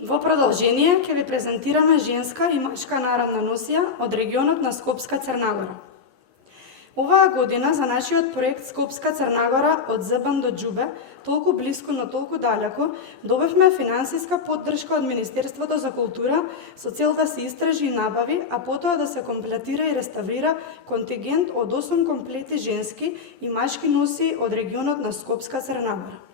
Во продолжение ќе ви презентираме женска и машка народна носија од регионот на Скопска Црнагора. Оваа година за нашиот проект Скопска Црнагора од Зъбан до џубе, толку блиску, но толку далеку, добивме финансиска поддршка од Министерството за култура со цел да се истражи и набави, а потоа да се комплетира и реставрира контингент од 8 комплети женски и машки носи од регионот на Скопска Црнагора.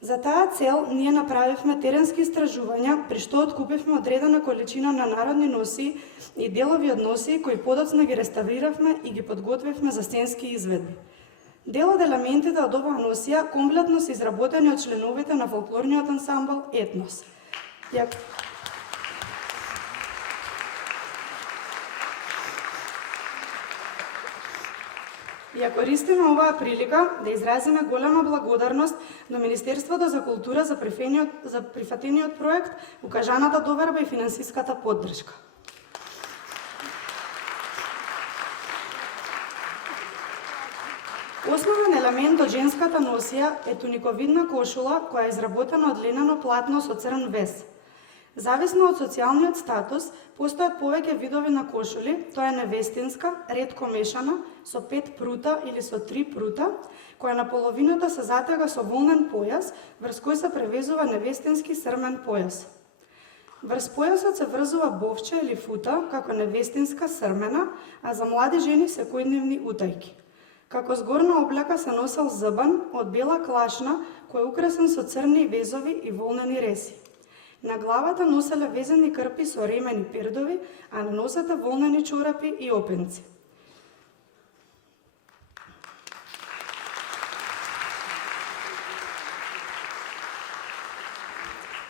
За таа цел ние направивме теренски истражувања, при што откупивме одредена количина на народни носи и делови од носи кои подоцна ги реставриравме и ги подготвивме за сценски изведби. Дел од елементите од оваа носија комплетно се изработени од членовите на фолклорниот ансамбл Етнос. Ја користиме оваа прилика да изразиме голема благодарност до Министерството за култура за прифатениот проект, укажаната доверба и финансиската поддршка. Основен елемент од женската носија е туниковидна кошула која е изработена од ленено платно со црн вес. Зависно од социјалниот статус, постојат повеќе видови на кошули, тоа е невестинска, ретко мешана, со 5 прута или со 3 прута, која на половината се затега со волнен појас, врз кој се превезува невестински срмен појас. Врз појасот се врзува бовче или фута, како невестинска срмена, а за млади жени секојдневни утајки. Како згорна облека се носел зъбан од бела клашна, кој е украсен со црни везови и волнени реси. На главата носеле везени крпи со ремени пердови, а на носете волнени чорапи и опенци.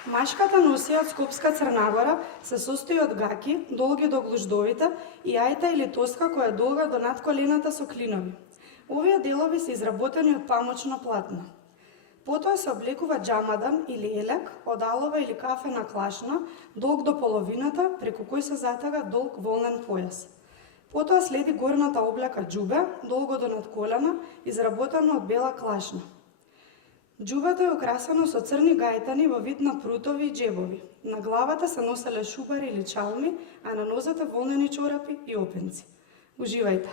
Машката носија од Скопска Црнагора се состои од гаки, долги до глуждовите, и ајта или тоска која е долга до над колената со клинови. Овие делови се изработени од памучно платно. Потоа се облекува џамадан или елек од алова или кафена клашна, долг до половината, преку кој се затега долг волнен појас. Потоа следи горната облека џубе, долго до над колена, изработено од бела клашна. Џубето е украсено со црни гајтани во вид на прутови и џебови. На главата се носеле шубари или чалми, а на нозете волнени чорапи и опенци. Уживајте!